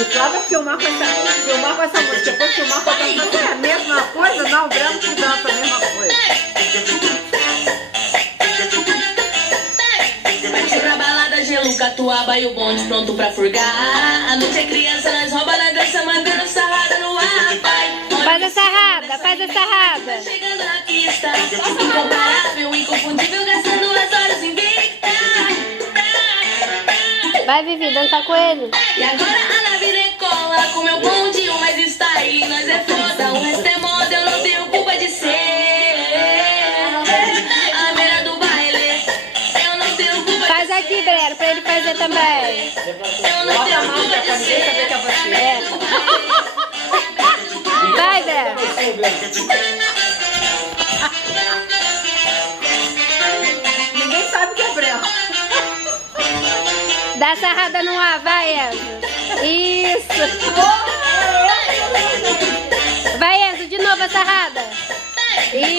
O Cláudio vai filmar com essa música. Depois filmar com essa música. É a mesma coisa? Não, o Breno que dança a mesma coisa. Partiu pra balada, gelo, catuaba e o bonde pronto pra furgar. A noite é criança, nós rouba na dança, mandando sarrada no ar, pai. Faz a sarrada, faz a sarrada. Chegando na pista, incomparável, inconfundível, gastando as horas invicta. Vai, Vivi, dançar com ele. E agora a nave decola com meu bonde, o mais style, nós é foda, o resto é moda, eu não tenho culpa de ser a melhor do baile. Eu não tenho culpa Faz de aqui, ser. Breno, pra ele fazer também. Eu não tenho culpa de ser. É. Vai, Breno. Ninguém sabe o que é Breno. Dá sarrada no ar, vai, Enzo. Isso. Vai, Enzo, de novo a sarrada. Isso.